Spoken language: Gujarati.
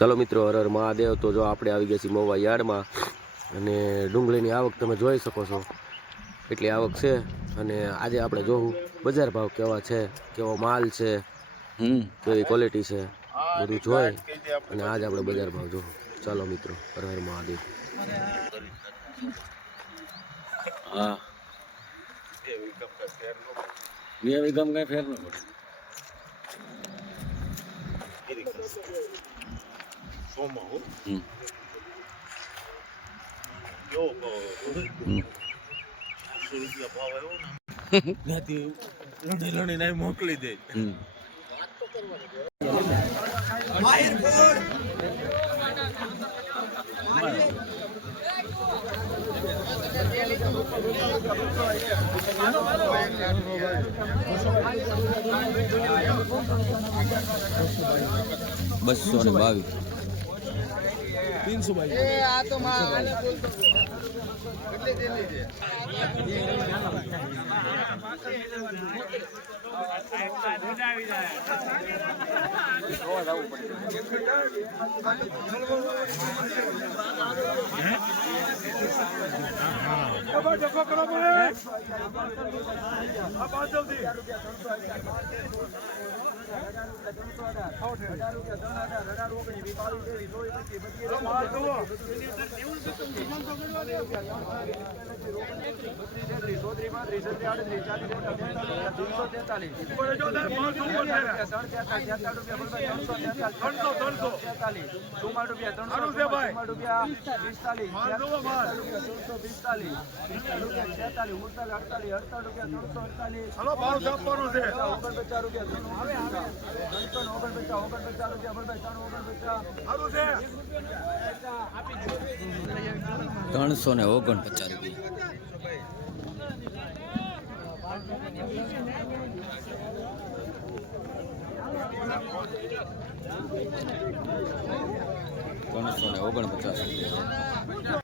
चलो मित्रों, हर हर महादेव। तो जो આપણે આવી ગયા છીએ મહુવા યાર્ડમાં અને ડુંગળીની આવક તમે જોઈ શકો છો, એટલી આવક છે। અને આજે આપણે જોવું બજાર ભાવ કેવા છે, કેવો માલ છે, કેવી ક્વોલિટી છે, બધું જોઈ અને આજ આપણે બજાર ભાવ જોવું। ચાલો મિત્રો, હર હર મહાદેવ। હા, બે વિગમ કઈ ફેર ન પડે। મોકલી દે બસો ને 22 300 ભાઈ આ તો ₹349 ₹349